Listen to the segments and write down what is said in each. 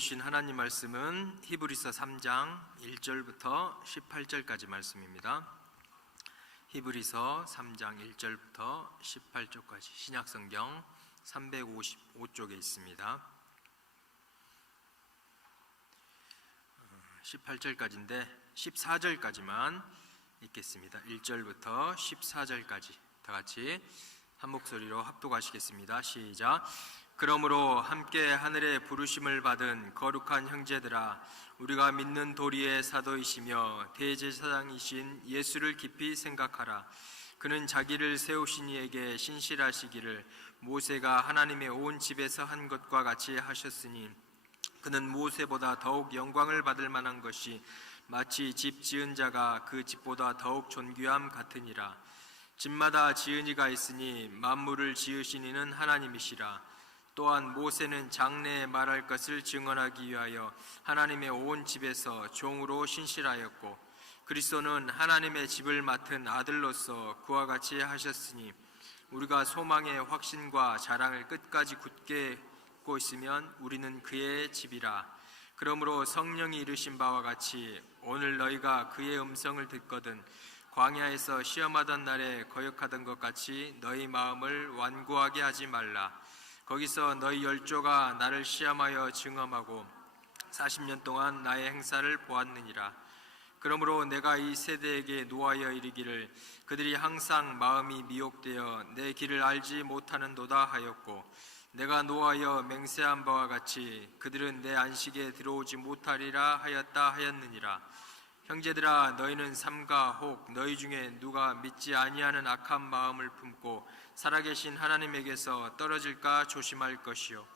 주신 하나님 말씀은 히브리서 3장 1절부터 18절까지 말씀입니다. 히브리서 3장 1절부터 18절까지 신약성경 355쪽에 있습니다. 18절까지인데 14절까지만 읽겠습니다. 1절부터 14절까지 다 같이 한 목소리로 합독하시겠습니다. 시작. 그러므로 함께 하늘의 부르심을 받은 거룩한 형제들아, 우리가 믿는 도리의 사도이시며 대제사장이신 예수를 깊이 생각하라. 그는 자기를 세우신 이에게 신실하시기를 모세가 하나님의 온 집에서 한 것과 같이 하셨으니, 그는 모세보다 더욱 영광을 받을 만한 것이 마치 집 지은 자가 그 집보다 더욱 존귀함 같으니라. 집마다 지은 이가 있으니 만물을 지으신 이는 하나님이시라. 또한 모세는 장래에 말할 것을 증언하기 위하여 하나님의 온 집에서 종으로 신실하였고, 그리스도는 하나님의 집을 맡은 아들로서 그와 같이 하셨으니, 우리가 소망의 확신과 자랑을 끝까지 굳게 고 있으면 우리는 그의 집이라. 그러므로 성령이 이르신 바와 같이 오늘 너희가 그의 음성을 듣거든 광야에서 시험하던 날에 거역하던 것 같이 너희 마음을 완고하게 하지 말라. 거기서 너희 열조가 나를 시험하여 증언하고 40년 동안 나의 행사를 보았느니라. 그러므로 내가 이 세대에게 노하여 이르기를 그들이 항상 마음이 미혹되어 내 길을 알지 못하는도다 하였고, 내가 노하여 맹세한 바와 같이 그들은 내 안식에 들어오지 못하리라 하였다 하였느니라. 형제들아, 너희는 삼가 혹 너희 중에 누가 믿지 아니하는 악한 마음을 품고 살아계신 하나님에게서 떨어질까 조심할 것이요,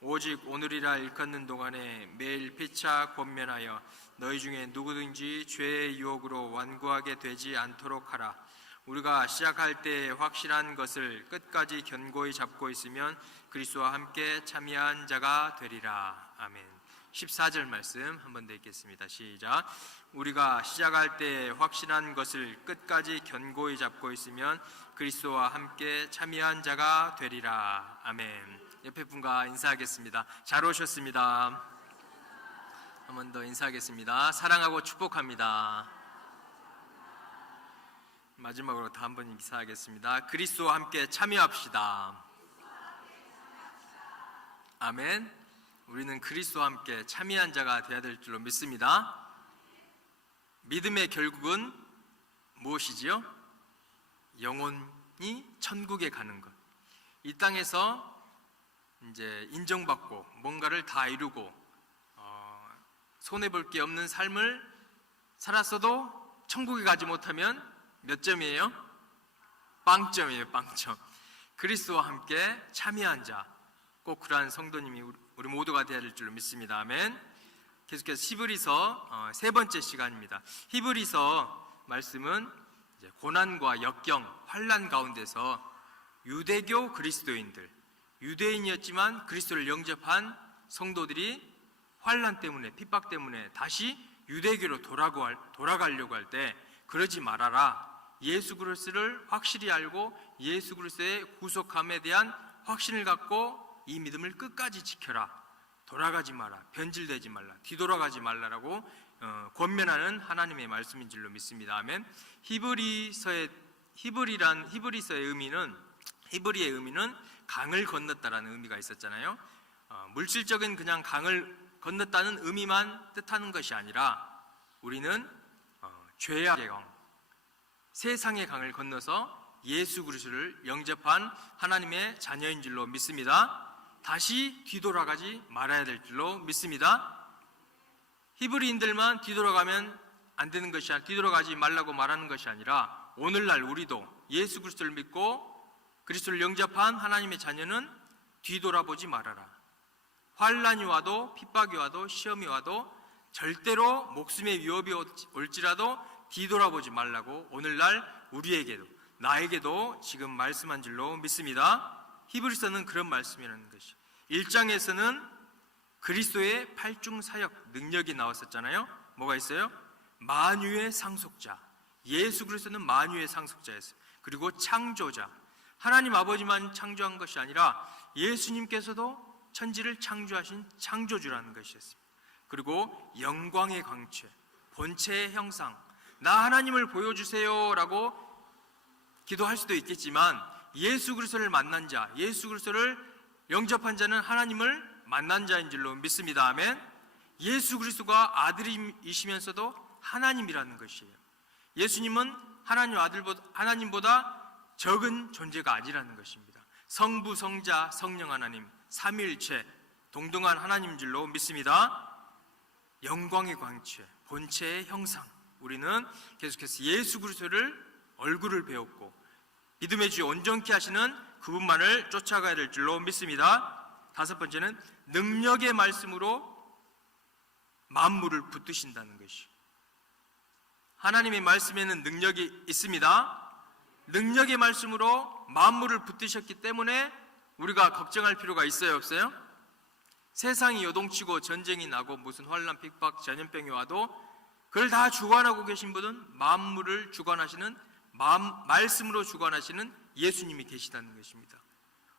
오직 오늘이라 일컫는 동안에 매일 피차 권면하여 너희 중에 누구든지 죄의 유혹으로 완고하게 되지 않도록 하라. 우리가 시작할 때 확실한 것을 끝까지 견고히 잡고 있으면 그리스도와 함께 참여한 자가 되리라. 아멘. 14절 말씀 한 번 더 읽겠습니다. 시작. 우리가 시작할 때 확실한 것을 끝까지 견고히 잡고 있으면 그리스도와 함께 참여한 자가 되리라. 아멘. 옆에 분과 인사하겠습니다. 잘 오셨습니다. 한 번 더 인사하겠습니다. 사랑하고 축복합니다. 마지막으로 다 한 번 인사하겠습니다. 그리스도와 함께 참여합시다. 아멘. 우리는 그리스도와 함께 참여한 자가 되어야 될 줄로 믿습니다. 믿음의 결국은 무엇이지요? 영혼이 천국에 가는 것. 이 땅에서 이제 인정받고 뭔가를 다 이루고 손해볼 게 없는 삶을 살았어도 천국에 가지 못하면 몇 점이에요? 빵점이에요. 빵점. 그리스도와 함께 참여한 자, 꼭 그러한 성도님이 우리 모두가 되어야 될 줄로 믿습니다. 아멘. 계속해서 히브리서 세 번째 시간입니다. 히브리서 말씀은 이제 고난과 역경, 환난 가운데서 유대교 그리스도인들, 유대인이었지만 그리스도를 영접한 성도들이 환난 때문에, 핍박 때문에 다시 유대교로 돌아가려고 할 때 그러지 말아라. 예수 그리스도를 확실히 알고 예수 그리스도의 구속함에 대한 확신을 갖고 이 믿음을 끝까지 지켜라. 돌아가지 마라. 변질되지 말라. 뒤돌아가지 말라라고 권면하는 하나님의 말씀인 줄로 믿습니다. 아멘. 히브리서의 의미는, 히브리의 의미는 강을 건넜다라는 의미가 있었잖아요. 물질적인 그냥 강을 건넜다는 의미만 뜻하는 것이 아니라 우리는 죄악의 강, 세상의 강을 건너서 예수 그리스도를 영접한 하나님의 자녀인 줄로 믿습니다. 다시 뒤돌아가지 말아야 될 줄로 믿습니다. 히브리인들만 뒤돌아가면 안 되는 것이 아니라, 뒤돌아가지 말라고 말하는 것이 아니라 오늘날 우리도 예수 그리스도를 믿고 그리스도를 영접한 하나님의 자녀는 뒤돌아보지 말아라. 환난이 와도 핍박이 와도 시험이 와도 절대로 목숨의 위협이 올지라도 뒤돌아보지 말라고 오늘날 우리에게도, 나에게도 지금 말씀한 줄로 믿습니다. 히브리서는 그런 말씀이라는 것이, 1장에서는 그리스도의 팔중사역 능력이 나왔었잖아요. 뭐가 있어요? 만유의 상속자, 예수 그리스도는 만유의 상속자였어요. 그리고 창조자, 하나님 아버지만 창조한 것이 아니라 예수님께서도 천지를 창조하신 창조주라는 것이었습니다. 그리고 영광의 광채, 본체의 형상, 나 하나님을 보여주세요 라고 기도할 수도 있겠지만, 예수 그리스도를 만난 자, 예수 그리스도를 영접한 자는 하나님을 만난 자인 줄로 믿습니다. 아멘. 예수 그리스도가 아들이시면서도 하나님이라는 것이에요. 예수님은 하나님보다 적은 존재가 아니라는 것입니다. 성부, 성자, 성령 하나님, 삼위일체 동등한 하나님인 줄로 믿습니다. 영광의 광채, 본체의 형상, 우리는 계속해서 예수 그리스도를 얼굴을 배웠고 믿음의 주 온전케 하시는 그분만을 쫓아가야 될 줄로 믿습니다. 다섯 번째는 능력의 말씀으로 만물을 붙드신다는 것이. 하나님의 말씀에는 능력이 있습니다. 능력의 말씀으로 만물을 붙드셨기 때문에 우리가 걱정할 필요가 있어요, 없어요? 세상이 요동치고 전쟁이 나고 무슨 환난, 핍박, 전염병이 와도 그걸 다 주관하고 계신 분은 만물을 주관하시는, 말씀으로 주관하시는 예수님이 계시다는 것입니다.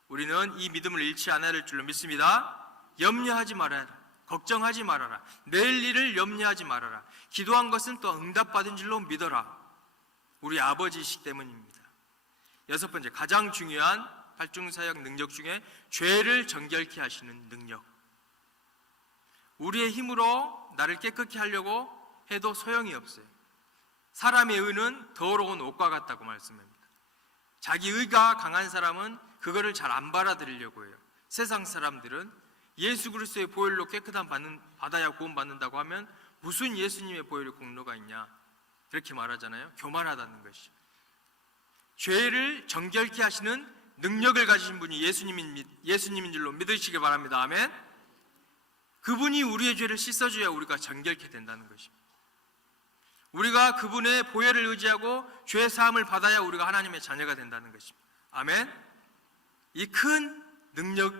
우리는 이 믿음을 잃지 않아야 될 줄로 믿습니다. 염려하지 말아라, 걱정하지 말아라, 내일 일을 염려하지 말아라. 기도한 것은 또 응답받은 줄로 믿어라. 우리 아버지이시기 때문입니다. 여섯 번째, 가장 중요한 팔중사역 능력 중에 죄를 정결케 하시는 능력. 우리의 힘으로 나를 깨끗게 하려고 해도 소용이 없어요. 사람의 의는 더러운 옷과 같다고 말씀합니다. 자기 의가 강한 사람은 그거를 잘 안 받아들이려고 해요. 세상 사람들은 예수 그리스도의 보혈로 깨끗함 받아야 구원받는다고 하면 무슨 예수님의 보혈의 공로가 있냐, 그렇게 말하잖아요. 교만하다는 것이. 죄를 정결케 하시는 능력을 가지신 분이 예수님인 줄로 믿으시기 바랍니다. 아멘. 그분이 우리의 죄를 씻어줘야 우리가 정결케 된다는 것입니다. 우리가 그분의 보혈을 의지하고 죄 사함을 받아야 우리가 하나님의 자녀가 된다는 것입니다. 아멘. 이 큰 능력,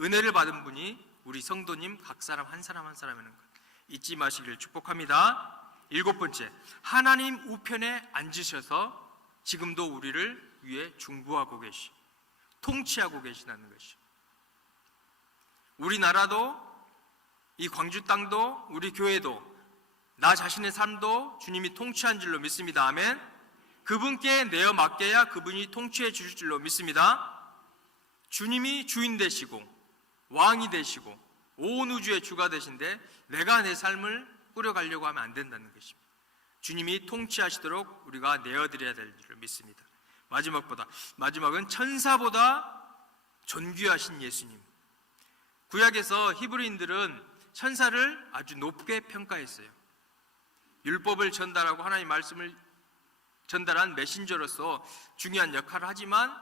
은혜를 받은 분이 우리 성도님 각 사람 한 사람이라는 것 잊지 마시기를 축복합니다. 일곱 번째, 하나님 우편에 앉으셔서 지금도 우리를 위해 중보하고 통치하고 계시다는 것이죠. 우리나라도, 이 광주 땅도, 우리 교회도, 나 자신의 삶도 주님이 통치한 줄로 믿습니다. 아멘. 그분께 내어 맡겨야 그분이 통치해 주실 줄로 믿습니다. 주님이 주인 되시고 왕이 되시고 온 우주의 주가 되신데 내가 내 삶을 꾸려가려고 하면 안 된다는 것입니다. 주님이 통치하시도록 우리가 내어드려야 될 줄을 믿습니다. 마지막은 천사보다 존귀하신 예수님. 구약에서 히브리인들은 천사를 아주 높게 평가했어요. 율법을 전달하고 하나님의 말씀을 전달한 메신저로서 중요한 역할을 하지만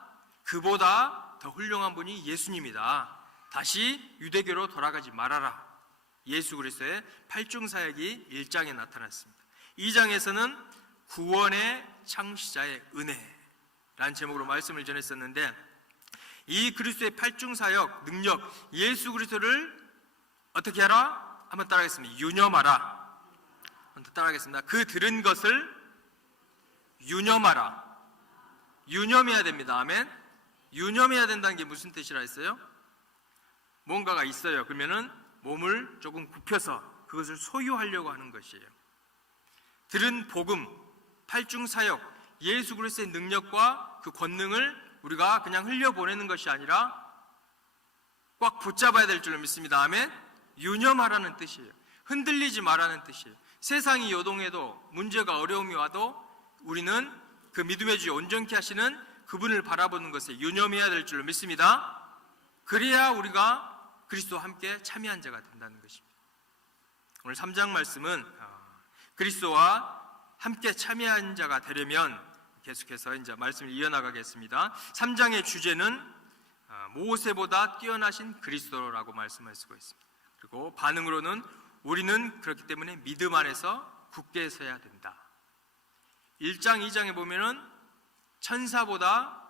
그보다 더 훌륭한 분이 예수님이다. 다시 유대교로 돌아가지 말아라. 예수 그리스도의 팔중사역이 1장에 나타났습니다. 2장에서는 구원의 창시자의 은혜라는 제목으로 말씀을 전했었는데, 이 그리스도의 팔중사역 능력, 예수 그리스도를 어떻게 하라? 한번 따라하겠습니다. 유념하라. 한번 따라하겠습니다. 그 들은 것을 유념하라. 유념해야 됩니다. 아멘. 유념해야 된다는 게 무슨 뜻이라 했어요? 뭔가가 있어요. 그러면은 몸을 조금 굽혀서 그것을 소유하려고 하는 것이에요. 들은 복음, 팔중사역, 예수 그리스도의 능력과 그 권능을 우리가 그냥 흘려보내는 것이 아니라 꽉 붙잡아야 될 줄로 믿습니다. 아멘. 유념하라는 뜻이에요. 흔들리지 말라는 뜻이에요. 세상이 요동해도, 문제가 어려움이 와도 우리는 그 믿음의 주 온전케 하시는 그분을 바라보는 것에 유념해야 될 줄로 믿습니다. 그래야 우리가 그리스도와 함께 참여한 자가 된다는 것입니다. 오늘 3장 말씀은 그리스도와 함께 참여한 자가 되려면 계속해서 이제 말씀을 이어나가겠습니다. 3장의 주제는 모세보다 뛰어나신 그리스도라고 말씀을 쓰고 있습니다. 그리고 반응으로는 우리는 그렇기 때문에 믿음 안에서 굳게 서야 된다. 1장, 2장에 보면은 천사보다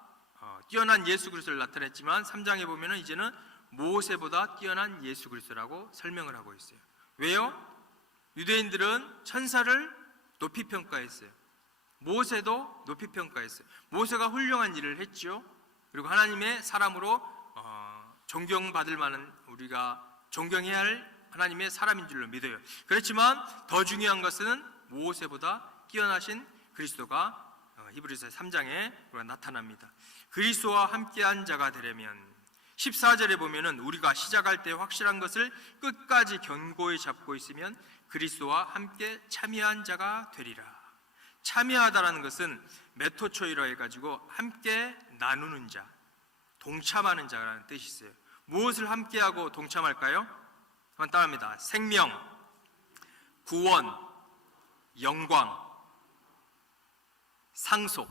뛰어난 예수 그리스도를 나타냈지만 3장에 보면은 이제는 모세보다 뛰어난 예수 그리스도라고 설명을 하고 있어요. 왜요? 유대인들은 천사를 높이 평가했어요. 모세도 높이 평가했어요. 모세가 훌륭한 일을 했죠. 그리고 하나님의 사람으로 존경받을 만한, 우리가 존경해야 할 하나님의 사람인 줄로 믿어요. 그렇지만 더 중요한 것은 모세보다 뛰어나신 그리스도가 히브리서 3장에 나타납니다. 그리스도와 함께한 자가 되려면 14절에 보면은 우리가 시작할 때 확실한 것을 끝까지 견고히 잡고 있으면 그리스도와 함께 참여한 자가 되리라. 참여하다라는 것은 메토초이라 해가지고 함께 나누는 자, 동참하는 자라는 뜻이 있어요. 무엇을 함께하고 동참할까요? 한번 따라합니다. 생명, 구원, 영광, 상속,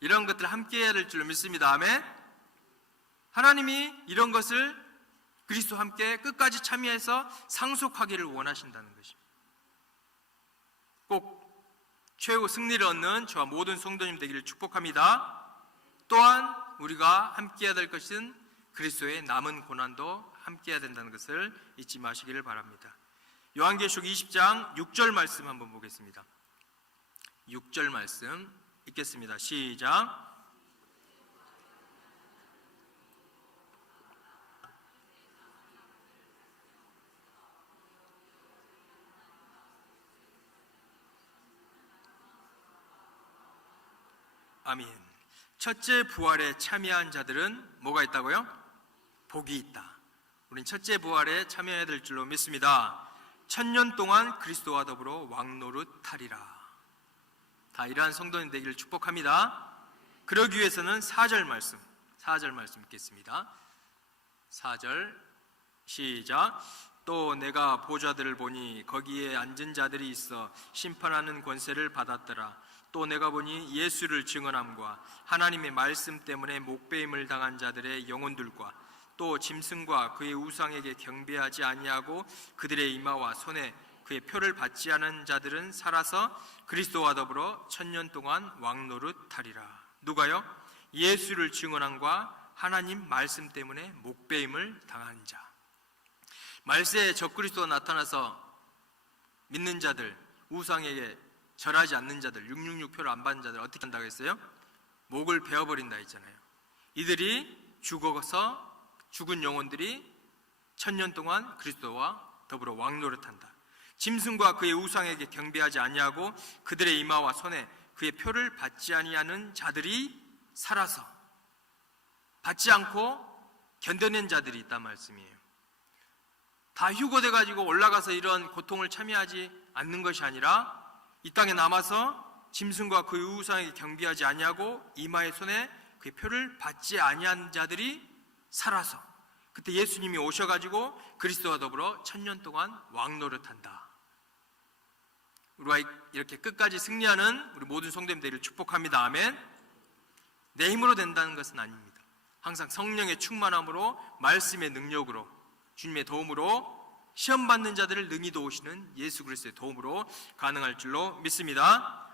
이런 것들을 함께해야 될 줄로 믿습니다. 아멘. 하나님이 이런 것을 그리스도와 함께 끝까지 참여해서 상속하기를 원하신다는 것입니다. 꼭 최후 승리를 얻는 저와 모든 성도님 되기를 축복합니다. 또한 우리가 함께해야 될 것은 그리스도의 남은 고난도 함께해야 된다는 것을 잊지 마시기를 바랍니다. 요한계시록 20장 6절 말씀 한번 보겠습니다. 6절 말씀 읽겠습니다. 시작. 아멘. 첫째 부활에 참여한 자들은 뭐가 있다고요? 복이 있다. 우린 첫째 부활에 참여해야 될 줄로 믿습니다. 1000년 동안 그리스도와 더불어 왕노릇하리라. 다 이러한 성도님 되기를 축복합니다. 그러기 위해서는 4절 말씀 읽겠습니다. 4절 시작. 또 내가 보좌들을 보니 거기에 앉은 자들이 있어 심판하는 권세를 받았더라. 또 내가 보니 예수를 증언함과 하나님의 말씀 때문에 목배임을 당한 자들의 영혼들과 또 짐승과 그의 우상에게 경배하지 아니하고 그들의 이마와 손에 그의 표를 받지 않은 자들은 살아서 그리스도와 더불어 1000년 동안 왕노릇하리라. 누가요? 예수를 증언함과 하나님 말씀 때문에 목배임을 당한 자. 말세에 적그리스도가 나타나서 믿는 자들, 우상에게 절하지 않는 자들, 666표를 안 받는 자들 어떻게 한다고 했어요? 목을 베어버린다 했잖아요. 이들이 죽어서 죽은 영혼들이 1000년 동안 그리스도와 더불어 왕노릇한다. 짐승과 그의 우상에게 경배하지 아니하고 그들의 이마와 손에 그의 표를 받지 아니하는 자들이 살아서, 받지 않고 견뎌낸 자들이 있단 말씀이에요. 다 휴거돼 가지고 올라가서 이런 고통을 참여하지 않는 것이 아니라 이 땅에 남아서 짐승과 그의 우상에게 경배하지 아니하고 이마의 손에 그의 표를 받지 아니한 자들이 살아서, 그때 예수님이 오셔가지고 그리스도와 더불어 1000년 동안 왕노릇한다. 우리가 이렇게 끝까지 승리하는 우리 모든 성도님 되기를 축복합니다. 아멘. 내 힘으로 된다는 것은 아닙니다. 항상 성령의 충만함으로, 말씀의 능력으로, 주님의 도움으로, 시험 받는 자들을 능히 도우시는 예수 그리스도의 도움으로 가능할 줄로 믿습니다.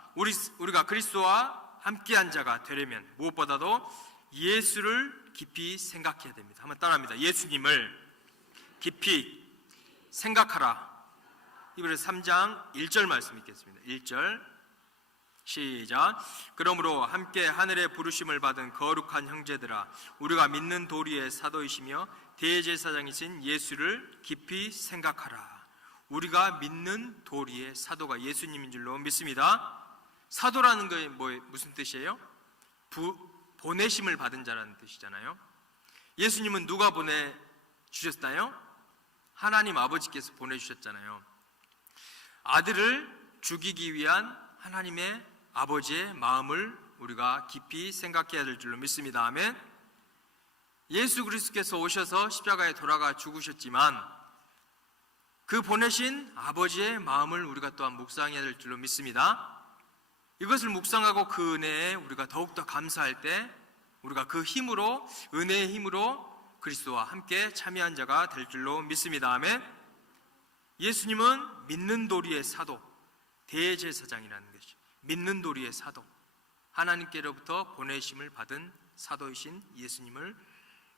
우리가 그리스도와 함께한 자가 되려면 무엇보다도 예수를 깊이 생각해야 됩니다. 한번 따라합니다. 예수님을 깊이 생각하라. 히브리서 3장 1절 말씀 읽겠습니다. 1절 시작. 그러므로 함께 하늘의 부르심을 받은 거룩한 형제들아, 우리가 믿는 도리의 사도이시며 대제사장이신 예수를 깊이 생각하라. 우리가 믿는 도리의 사도가 예수님인 줄로 믿습니다. 사도라는 게 무슨 뜻이에요? 보내심을 받은 자라는 뜻이잖아요. 예수님은 누가 보내주셨나요? 하나님 아버지께서 보내주셨잖아요. 아들을 죽이기 위한 하나님의 아버지의 마음을 우리가 깊이 생각해야 될 줄로 믿습니다. 아멘. 예수 그리스도께서 오셔서 십자가에 돌아가 죽으셨지만 그 보내신 아버지의 마음을 우리가 또한 묵상해야 될 줄로 믿습니다. 이것을 묵상하고 그 은혜에 우리가 더욱더 감사할 때 우리가 그 힘으로, 은혜의 힘으로 그리스도와 함께 참여한 자가 될 줄로 믿습니다. 아멘. 예수님은 믿는 도리의 사도, 대제사장이라는 것이, 믿는 도리의 사도, 하나님께로부터 보내심을 받은 사도이신 예수님을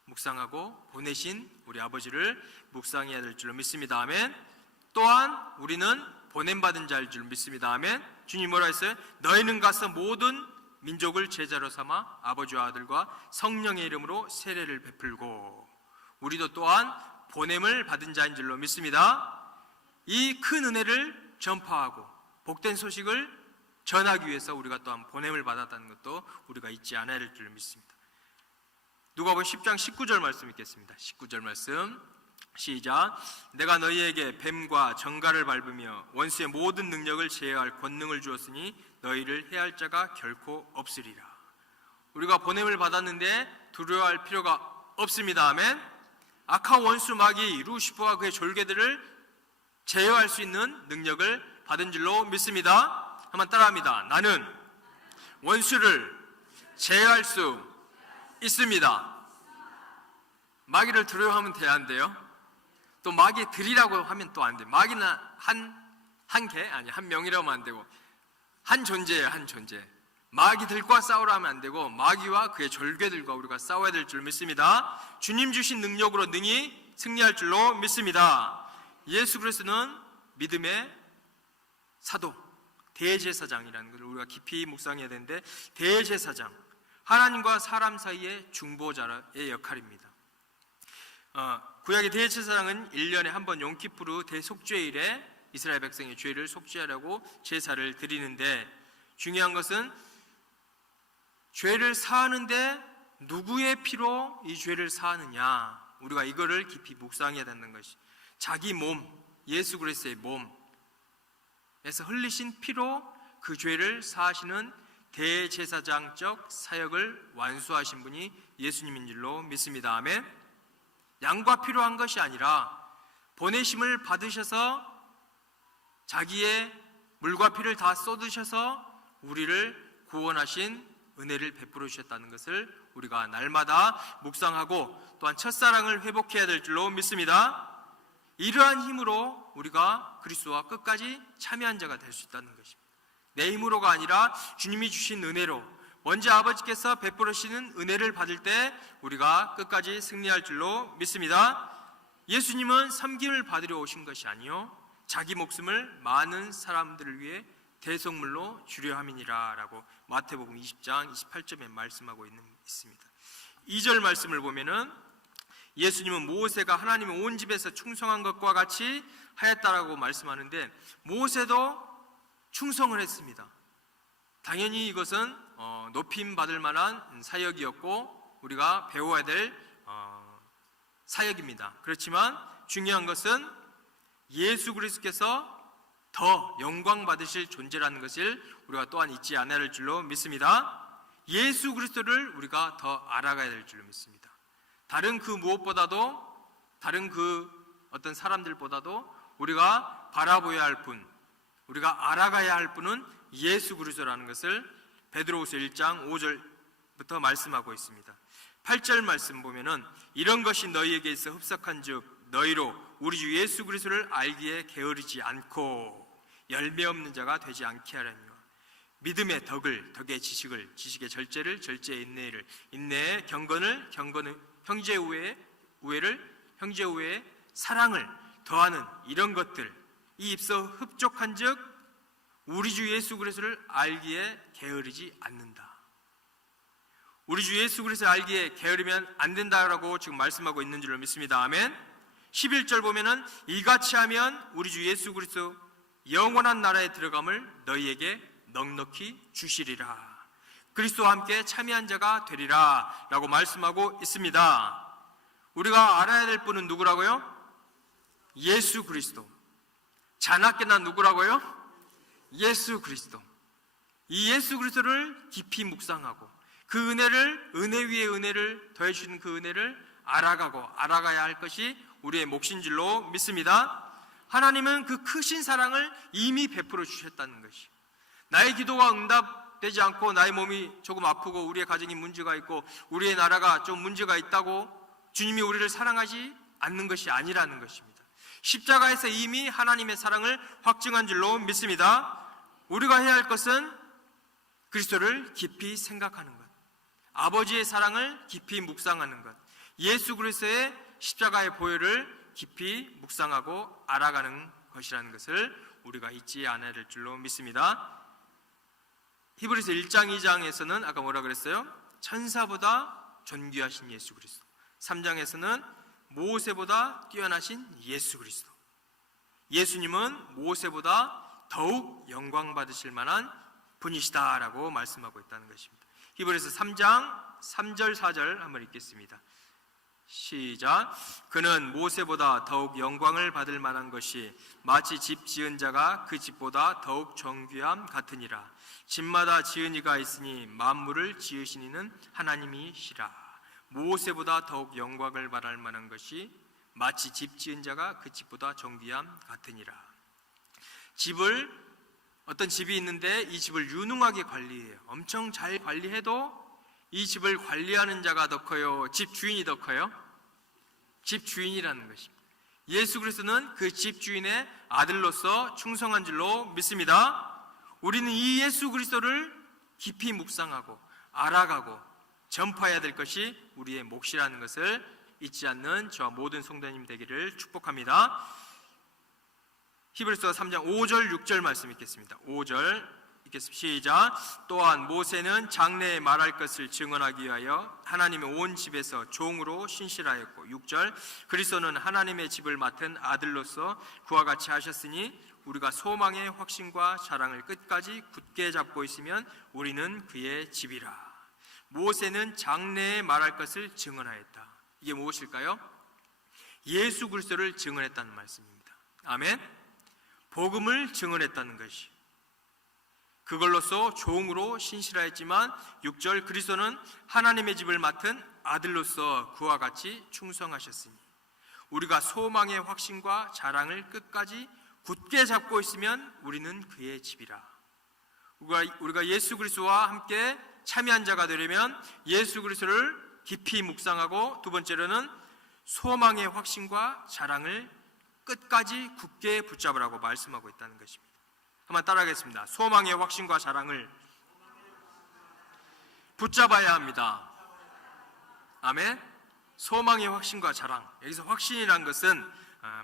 묵상하고 보내신 우리 아버지를 묵상해야 될 줄로 믿습니다. 아멘. 또한 우리는 보냄받은 자일 줄 믿습니다. 아멘. 주님 뭐라 했어요? 너희는 가서 모든 민족을 제자로 삼아 아버지와 아들과 성령의 이름으로 세례를 베풀고 우리도 또한 보냄을 받은 자인 줄로 믿습니다. 이 큰 은혜를 전파하고 복된 소식을 전하기 위해서 우리가 또한 보냄을 받았다는 것도 우리가 잊지 않아야 할 줄 믿습니다. 누가복음 10장 19절 말씀 읽겠습니다. 19절 말씀 시작. 내가 너희에게 뱀과 정갈을 밟으며 원수의 모든 능력을 제어할 권능을 주었으니 너희를 해할 자가 결코 없으리라. 우리가 보냄을 받았는데 두려워할 필요가 없습니다. 아멘. 악한 원수 마귀 루시퍼와 그의 졸개들을 제어할 수 있는 능력을 받은 줄로 믿습니다. 한번 따라합니다. 나는 원수를 제어할 수 있습니다. 마귀를 두려워하면 돼야 안 돼요. 또 마귀 들이라고 하면 또 안 돼요. 마귀는 한 명이라고 하면 안 되고 한 존재예요. 한 존재. 마귀들과 싸우라 하면 안 되고 마귀와 그의 졸개들과 우리가 싸워야 될 줄 믿습니다. 주님 주신 능력으로 능히 승리할 줄로 믿습니다. 예수 그리스도는 믿음의 사도, 대제사장이라는 것을 우리가 깊이 묵상해야 되는데, 대제사장, 하나님과 사람 사이의 중보자의 역할입니다. 구약의 대제사장은 1년에 한 번 용키푸르 대속죄일에 이스라엘 백성의 죄를 속죄하려고 제사를 드리는데, 중요한 것은 죄를 사하는데 누구의 피로 이 죄를 사하느냐, 우리가 이거를 깊이 묵상해야 되는 것이, 자기 몸, 예수 그리스도의 몸에서 흘리신 피로 그 죄를 사하시는 대제사장적 사역을 완수하신 분이 예수님인 줄로 믿습니다. 아멘. 양과 피로 한 것이 아니라 보내심을 받으셔서 자기의 물과 피를 다 쏟으셔서 우리를 구원하신 은혜를 베풀어 주셨다는 것을 우리가 날마다 묵상하고 또한 첫사랑을 회복해야 될 줄로 믿습니다. 이러한 힘으로 우리가 그리스도와 끝까지 참여한 자가 될 수 있다는 것입니다. 내 힘으로가 아니라 주님이 주신 은혜로, 먼저 아버지께서 베풀어 주시는 은혜를 받을 때 우리가 끝까지 승리할 줄로 믿습니다. 예수님은 섬김을 받으려 오신 것이 아니요 자기 목숨을 많은 사람들을 위해 대속물로 주려 함이니라 라고 마태복음 20장 28절에 말씀하고 있습니다. 2절 말씀을 보면은 예수님은 모세가 하나님의 온 집에서 충성한 것과 같이 하였다라고 말씀하는데, 모세도 충성을 했습니다. 당연히 이것은 높임 받을 만한 사역이었고 우리가 배워야 될 사역입니다. 그렇지만 중요한 것은 예수 그리스도께서 더 영광 받으실 존재라는 것을 우리가 또한 잊지 않아야 할 줄로 믿습니다. 예수 그리스도를 우리가 더 알아가야 될 줄로 믿습니다. 다른 그 무엇보다도, 다른 그 어떤 사람들보다도 우리가 바라보아야 할 분, 우리가 알아가야 할 분은 예수 그리스도라는 것을 베드로후서 1장 5절부터 말씀하고 있습니다. 8절 말씀 보면은 이런 것이 너희에게 있어 흡삭한즉 너희로 우리 주 예수 그리스도를 알기에 게으르지 않고 열매 없는 자가 되지 않게 하려니와, 믿음의 덕을, 덕의 지식을, 지식의 절제를, 절제의 인내를, 인내의 경건을, 경건의 형제 우애를, 형제 우애의 사랑을 더하는 이런 것들, 이 입서 흡족한즉 우리 주 예수 그리스도를 알기에 게으르지 않는다. 우리 주 예수 그리스도를 알기에 게으르면 안 된다라고 지금 말씀하고 있는 줄로 믿습니다. 아멘. 11절 보면은 이같이 하면 우리 주 예수 그리스도 영원한 나라에 들어감을 너희에게 넉넉히 주시리라. 그리스도와 함께 참여한 자가 되리라 라고 말씀하고 있습니다. 우리가 알아야 될 분은 누구라고요? 예수 그리스도. 자나깨나 누구라고요? 예수 그리스도. 이 예수 그리스도를 깊이 묵상하고 그 은혜를, 은혜 위에 은혜를 더해주시는 그 은혜를 알아가고 알아가야 할 것이 우리의 몫인 줄로 믿습니다. 하나님은 그 크신 사랑을 이미 베풀어 주셨다는 것이, 나의 기도가 응답되지 않고 나의 몸이 조금 아프고 우리의 가정이 문제가 있고 우리의 나라가 좀 문제가 있다고 주님이 우리를 사랑하지 않는 것이 아니라는 것입니다. 십자가에서 이미 하나님의 사랑을 확증한 줄로 믿습니다. 우리가 해야 할 것은 그리스도를 깊이 생각하는 것, 아버지의 사랑을 깊이 묵상하는 것, 예수 그리스도의 십자가의 보혈을 깊이 묵상하고 알아가는 것이라는 것을 우리가 잊지 않아야 될 줄로 믿습니다. 히브리서 1장 2장에서는 아까 뭐라 그랬어요? 천사보다 존귀하신 예수 그리스도. 3장에서는 모세보다 뛰어나신 예수 그리스도. 예수님은 모세보다 더욱 영광 받으실 만한 분이시다라고 말씀하고 있다는 것입니다. 히브리서 3장 3절 4절 한번 읽겠습니다. 시작. 그는 모세보다 더욱 영광을 받을 만한 것이 마치 집 지은 자가 그 집보다 더욱 정귀함 같으니라. 집마다 지은 이가 있으니 만물을 지으신 이는 하나님이시라. 모세보다 더욱 영광을 받을 만한 것이 마치 집 지은 자가 그 집보다 정귀함 같으니라. 어떤 집이 있는데 이 집을 유능하게 관리해요. 엄청 잘 관리해도 이 집을 관리하는 자가 더 커요? 집 주인이 더 커요? 집 주인이라는 것입니다. 예수 그리스도는 그 집 주인의 아들로서 충성한 줄로 믿습니다. 우리는 이 예수 그리스도를 깊이 묵상하고 알아가고 전파해야 될 것이 우리의 몫이라는 것을 잊지 않는 저와 모든 성도님 되기를 축복합니다. 히브리서 3장 5절 6절 말씀 읽겠습니다. 5절 읽겠습니다. 시작. 또한 모세는 장래에 말할 것을 증언하기 위하여 하나님의 온 집에서 종으로 신실하였고 6절 그리스도는 하나님의 집을 맡은 아들로서 그와 같이 하셨으니 우리가 소망의 확신과 자랑을 끝까지 굳게 잡고 있으면 우리는 그의 집이라. 모세는 장래에 말할 것을 증언하였다. 이게 무엇일까요? 예수 그리스도를 증언했다는 말씀입니다. 아멘. 복음을 증언했다는 것이 그걸로서 종으로 신실하였지만 6절 그리스도는 하나님의 집을 맡은 아들로서 그와 같이 충성하셨으니 우리가 소망의 확신과 자랑을 끝까지 굳게 잡고 있으면 우리는 그의 집이라. 우리가 예수 그리스도와 함께 참여한 자가 되려면 예수 그리스도를 깊이 묵상하고 두 번째로는 소망의 확신과 자랑을 끝까지 굳게 붙잡으라고 말씀하고 있다는 것입니다. 한번 따라하겠습니다. 소망의 확신과 자랑을 붙잡아야 합니다. 아멘. 소망의 확신과 자랑. 여기서 확신이란 것은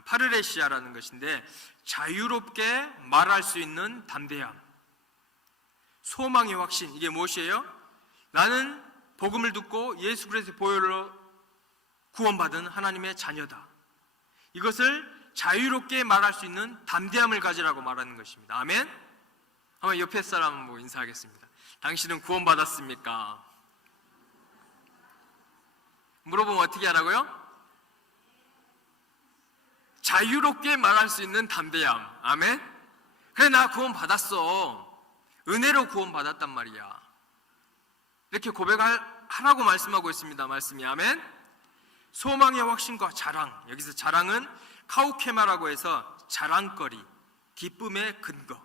파르레시아라는 것인데 자유롭게 말할 수 있는 담대함. 소망의 확신, 이게 무엇이에요? 나는 복음을 듣고 예수 그리스도의 보혈로 구원받은 하나님의 자녀다. 이것을 자유롭게 말할 수 있는 담대함을 가지라고 말하는 것입니다. 아멘. 한번 옆에 사람 인사하겠습니다. 당신은 구원받았습니까? 물어보면 어떻게 하라고요? 자유롭게 말할 수 있는 담대함. 아멘. 그래, 나 구원받았어. 은혜로 구원받았단 말이야. 이렇게 고백하라고 말씀하고 있습니다. 말씀이. 아멘. 소망의 확신과 자랑. 여기서 자랑은 카우케마라고 해서 자랑거리, 기쁨의 근거.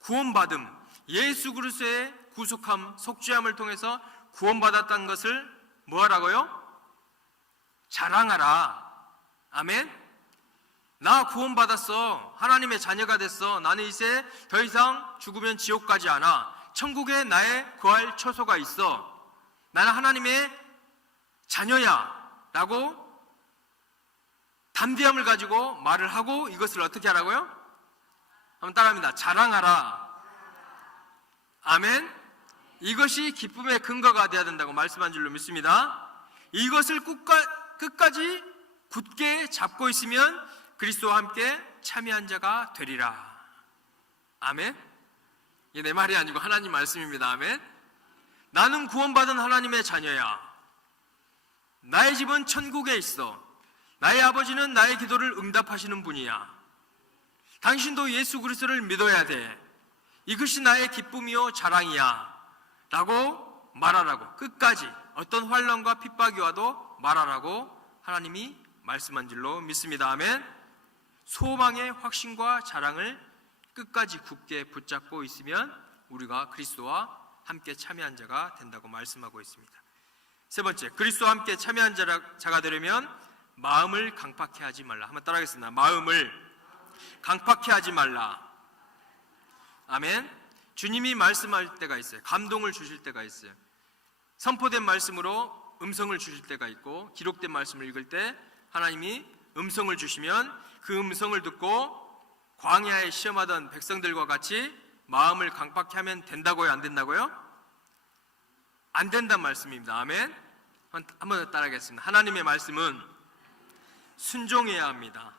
구원받음, 예수 그리스도의 구속함, 속죄함을 통해서 구원받았다는 것을 뭐하라고요? 자랑하라. 아멘. 나 구원받았어. 하나님의 자녀가 됐어. 나는 이제 더 이상 죽으면 지옥 가지 않아. 천국에 나의 거할 처소가 있어. 나는 하나님의 자녀야 라고 담대함을 가지고 말을 하고 이것을 어떻게 하라고요? 한번 따라합니다. 자랑하라. 아멘. 이것이 기쁨의 근거가 되어야 된다고 말씀한 줄로 믿습니다. 이것을 끝까지 굳게 잡고 있으면 그리스도와 함께 참여한 자가 되리라. 아멘. 이게 내 말이 아니고 하나님 말씀입니다. 아멘. 나는 구원받은 하나님의 자녀야. 나의 집은 천국에 있어. 나의 아버지는 나의 기도를 응답하시는 분이야. 당신도 예수 그리스도를 믿어야 돼. 이것이 나의 기쁨이요 자랑이야 라고 말하라고, 끝까지 어떤 환난과 핍박이 와도 말하라고 하나님이 말씀한 줄로 믿습니다. 아멘. 소망의 확신과 자랑을 끝까지 굳게 붙잡고 있으면 우리가 그리스도와 함께 참여한 자가 된다고 말씀하고 있습니다. 세 번째, 그리스도와 함께 참여한 자가 되려면 마음을 강팍해 하지 말라. 한번 따라하겠습니다. 마음을 강팍해 하지 말라. 아멘. 주님이 말씀할 때가 있어요. 감동을 주실 때가 있어요. 선포된 말씀으로 음성을 주실 때가 있고, 기록된 말씀을 읽을 때 하나님이 음성을 주시면 그 음성을 듣고 광야에 시험하던 백성들과 같이 마음을 강팍히 하면 된다고요? 안 된다고요? 안 된단 말씀입니다. 아멘. 한 번 더 따라하겠습니다. 하나님의 말씀은 순종해야 합니다.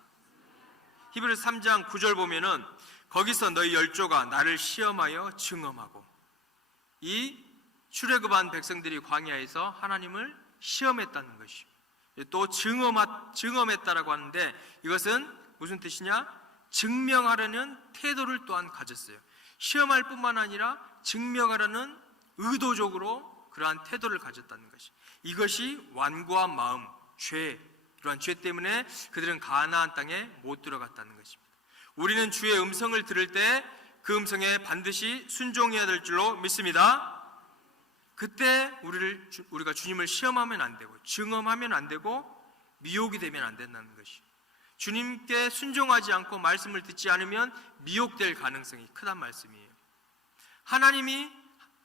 히브리서 3장 9절 보면은 거기서 너희 열조가 나를 시험하여 증험하고, 이 출애굽한 백성들이 광야에서 하나님을 시험했다는 것이요. 또 증험했다라고 하는데 이것은 무슨 뜻이냐? 증명하려는 태도를 또한 가졌어요. 시험할 뿐만 아니라 증명하려는 의도적으로 그러한 태도를 가졌다는 것이, 이것이 완고한 마음, 이러한 죄 때문에 그들은 가나안 땅에 못 들어갔다는 것입니다. 우리는 주의 음성을 들을 때 그 음성에 반드시 순종해야 될 줄로 믿습니다. 그때 우리가 주님을 시험하면 안 되고, 증험하면 안 되고, 미혹이 되면 안 된다는 것이, 주님께 순종하지 않고 말씀을 듣지 않으면 미혹될 가능성이 크단 말씀이에요. 하나님이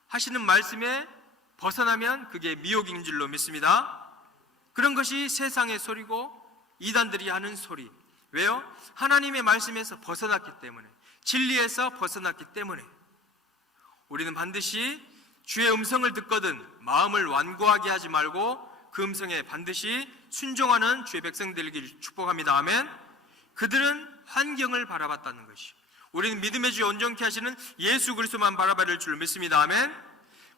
하시는 말씀에 벗어나면 그게 미혹인 줄로 믿습니다. 그런 것이 세상의 소리고 이단들이 하는 소리. 왜요? 하나님의 말씀에서 벗어났기 때문에, 진리에서 벗어났기 때문에. 우리는 반드시 주의 음성을 듣거든 마음을 완고하게 하지 말고 그 음성에 반드시 순종하는 주의 백성 되기를 축복합니다. 아멘. 그들은 환경을 바라봤다는 것이, 우리는 믿음의 주 온전케 하시는 예수 그리스도만 바라볼 줄 믿습니다. 아멘.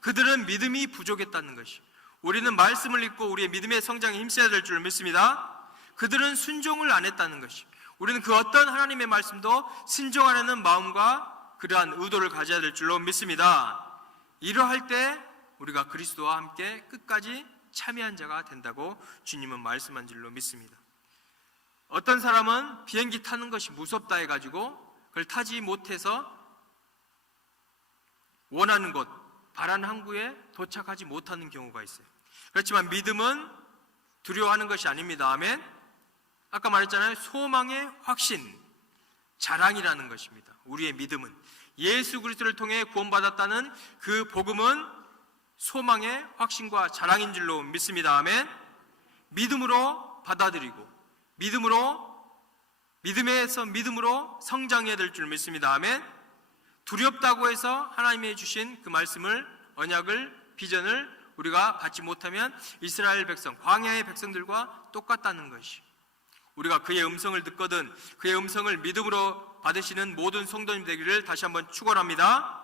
그들은 믿음이 부족했다는 것이, 우리는 말씀을 읽고 우리의 믿음의 성장에 힘써야 될 줄 믿습니다. 그들은 순종을 안 했다는 것이, 우리는 그 어떤 하나님의 말씀도 순종하려는 마음과 그러한 의도를 가져야 될 줄로 믿습니다. 이러할 때 우리가 그리스도와 함께 끝까지 참여한 자가 된다고 주님은 말씀한 줄로 믿습니다. 어떤 사람은 비행기 타는 것이 무섭다 해가지고 그걸 타지 못해서 원하는 곳, 바라는 항구에 도착하지 못하는 경우가 있어요. 그렇지만 믿음은 두려워하는 것이 아닙니다. 아멘. 아까 말했잖아요. 소망의 확신, 자랑이라는 것입니다. 우리의 믿음은 예수 그리스도를 통해 구원받았다는 그 복음은 소망의 확신과 자랑인 줄로 믿습니다. 아멘. 믿음으로 받아들이고 믿음으로 성장해야 될 줄 믿습니다. 아멘. 두렵다고 해서 하나님이 주신 그 말씀을, 언약을, 비전을 우리가 받지 못하면 이스라엘 백성, 광야의 백성들과 똑같다는 것이, 우리가 그의 음성을 듣거든 그의 음성을 믿음으로 받으시는 모든 성도님 되기를 다시 한번 축원합니다.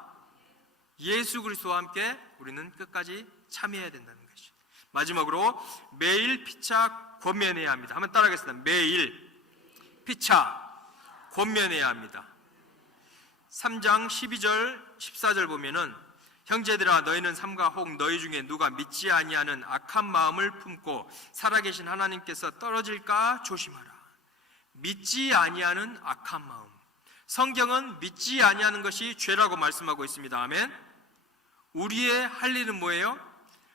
예수 그리스도와 함께 우리는 끝까지 참여해야 된다는 것이. 마지막으로 매일 피차 권면해야 합니다. 한번 따라하겠습니다. 매일 피차 권면해야 합니다. 3장 12절 14절 보면은 형제들아 너희는 삼가 혹 너희 중에 누가 믿지 아니하는 악한 마음을 품고 살아계신 하나님께서 떨어질까 조심하라. 믿지 아니하는 악한 마음. 성경은 믿지 아니하는 것이 죄라고 말씀하고 있습니다. 아멘. 우리의 할 일은 뭐예요?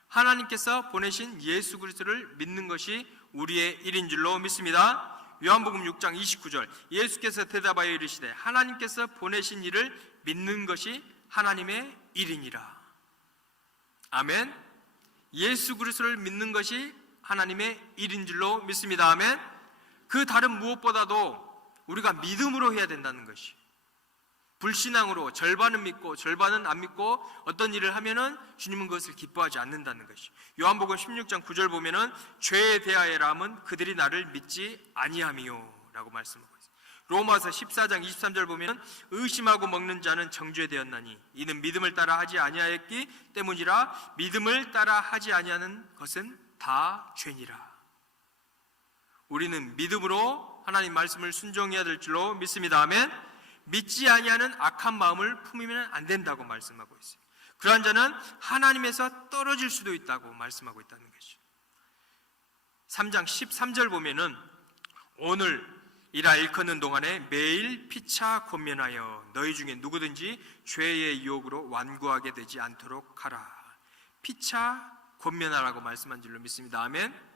하나님께서 보내신 예수 그리스도를 믿는 것이 우리의 일인 줄로 믿습니다. 요한복음 6장 29절 예수께서 대답하여 이르시되 하나님께서 보내신 이를 믿는 것이 하나님의 일이니라. 아멘. 예수 그리스도를 믿는 것이 하나님의 일인 줄로 믿습니다. 아멘. 그 다른 무엇보다도 우리가 믿음으로 해야 된다는 것이, 불신앙으로 절반은 믿고 절반은 안 믿고 어떤 일을 하면은 주님은 그것을 기뻐하지 않는다는 것이. 요한복음 16장 9절 보면은 죄에 대하여라 함은 그들이 나를 믿지 아니함이요 라고 말씀하고 있어요. 로마서 14장 23절 보면 의심하고 먹는 자는 정죄되었나니 이는 믿음을 따라 하지 아니하였기 때문이라. 믿음을 따라 하지 아니하는 것은 다 죄니라. 우리는 믿음으로 하나님 말씀을 순종해야 될 줄로 믿습니다. 아멘. 믿지 아니하는 악한 마음을 품으면 안 된다고 말씀하고 있어요. 그러한 자는 하나님에서 떨어질 수도 있다고 말씀하고 있다는 것이죠. 3장 13절 보면은 오늘 이라 일컫는 동안에 매일 피차 권면하여 너희 중에 누구든지 죄의 유혹으로 완고하게 되지 않도록 하라. 피차 권면하라고 말씀한 줄로 믿습니다. 아멘.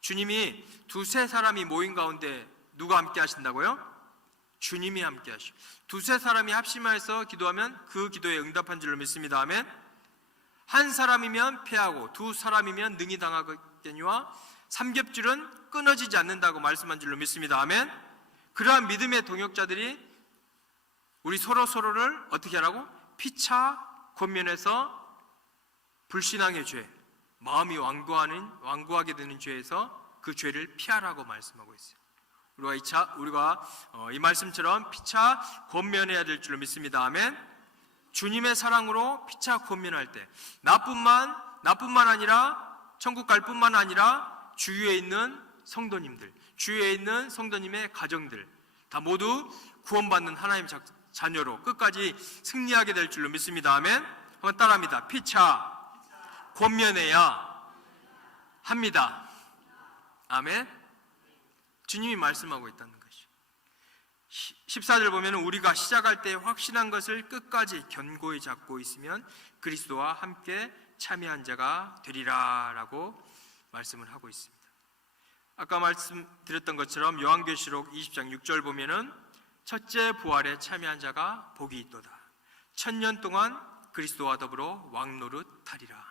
주님이 두세 사람이 모인 가운데 누가 함께 하신다고요? 주님이 함께 하시고, 두세 사람이 합심해서 기도하면 그 기도에 응답한 줄로 믿습니다. 아멘. 한 사람이면 패하고 두 사람이면 능히 당하겠거니와 삼겹줄은 끊어지지 않는다고 말씀한 줄로 믿습니다. 아멘. 그러한 믿음의 동역자들이 우리 서로를 어떻게 하라고? 피차 권면해서 불신앙의 죄, 마음이 완고하게 되는 죄에서 그 죄를 피하라고 말씀하고 있어요. 우리가 이 말씀처럼 피차 권면해야 될 줄로 믿습니다. 아멘. 주님의 사랑으로 피차 권면할 때 나뿐만 아니라 천국 갈 뿐만 아니라 주위에 있는 성도님들, 주위에 있는 성도님의 가정들 다 모두 구원받는 하나님의 자녀로 끝까지 승리하게 될 줄로 믿습니다. 아멘. 한번 따라합니다. 피차 권면해야 합니다. 아멘. 주님이 말씀하고 있다는 것이죠. 14절 보면 우리가 시작할 때 확신한 것을 끝까지 견고히 잡고 있으면 그리스도와 함께 참여한 자가 되리라 라고 말씀을 하고 있습니다. 아까 말씀드렸던 것처럼 요한계시록 20장 6절 보면은 첫째 부활에 참여한 자가 복이 있도다. 1000년 동안 그리스도와 더불어 왕노릇하리라.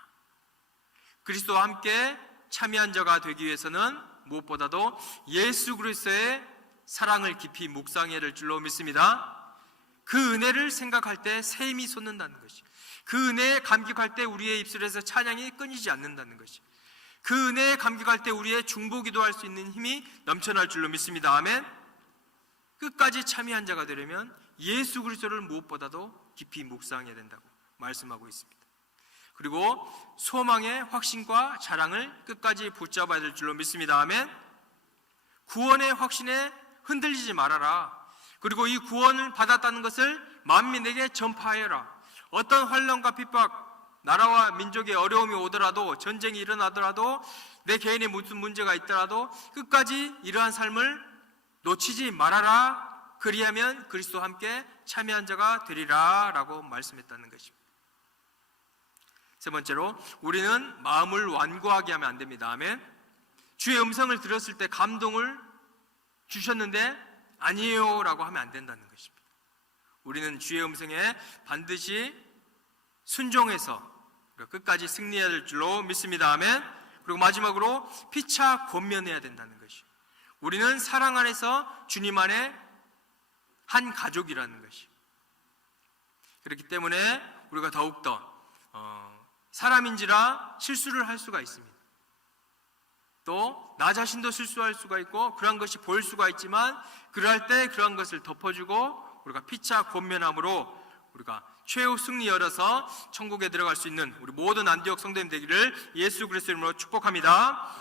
그리스도와 함께 참여한 자가 되기 위해서는 무엇보다도 예수 그리스도의 사랑을 깊이 묵상해야 될 줄로 믿습니다. 그 은혜를 생각할 때 샘이 솟는다는 것이, 그 은혜에 감격할 때 우리의 입술에서 찬양이 끊이지 않는다는 것이, 그 은혜에 감격할 때 우리의 중보기도할 수 있는 힘이 넘쳐날 줄로 믿습니다. 아멘. 끝까지 참여한 자가 되려면 예수 그리스도를 무엇보다도 깊이 묵상해야 된다고 말씀하고 있습니다. 그리고 소망의 확신과 자랑을 끝까지 붙잡아야 될 줄로 믿습니다. 아멘. 구원의 확신에 흔들리지 말아라. 그리고 이 구원을 받았다는 것을 만민에게 전파하여라. 어떤 환난과 핍박, 나라와 민족의 어려움이 오더라도, 전쟁이 일어나더라도, 내 개인의 무슨 문제가 있더라도 끝까지 이러한 삶을 놓치지 말아라. 그리하면 그리스도와 함께 참여한 자가 되리라 라고 말씀했다는 것입니다. 세 번째로, 우리는 마음을 완고하게 하면 안 됩니다. 아멘. 주의 음성을 들었을 때 감동을 주셨는데 아니에요 라고 하면 안 된다는 것입니다. 우리는 주의 음성에 반드시 순종해서 끝까지 승리해야 될 줄로 믿습니다. 아멘. 그리고 마지막으로 피차 권면해야 된다는 것이, 우리는 사랑 안에서 주님 안에 한 가족이라는 것이, 그렇기 때문에 우리가 더욱더 사람인지라 실수를 할 수가 있습니다. 또 나 자신도 실수할 수가 있고 그런 것이 보일 수가 있지만, 그럴 때 그런 것을 덮어주고 우리가 피차 권면함으로 우리가 최후 승리 열어서 천국에 들어갈 수 있는 우리 모든 안디옥 성도님 되기를 예수 그리스도 이름으로 축복합니다.